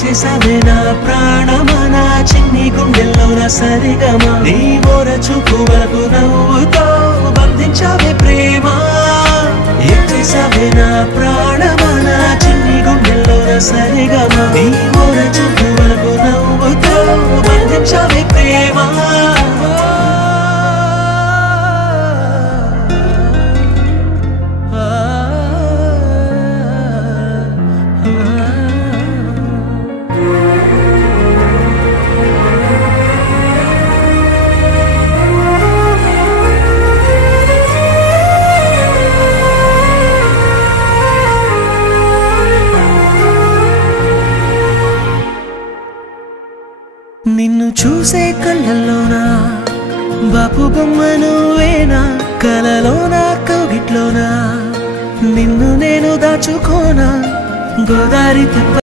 చేసావే నా ప్రాణమా నా చిన్ని గుండెల్లోన సరిగమా నీ మోర చూపు వరకు నవ్వుతో బంధించావే ప్రేమ ఏం చేసావే నా ప్రాణమా నా చిన్ని గుండెల్లోన సరిగమా నీ మోర చూపు వరకు నవ్వుతో బంధించావే ప్రేమ నిన్ను చూసే కళ్ళల్లోనా బాపు బొమ్మ నువ్వేనా కలలోనా కౌగిట్లోనా నిన్ను నేను దాచుకోనా గోదారి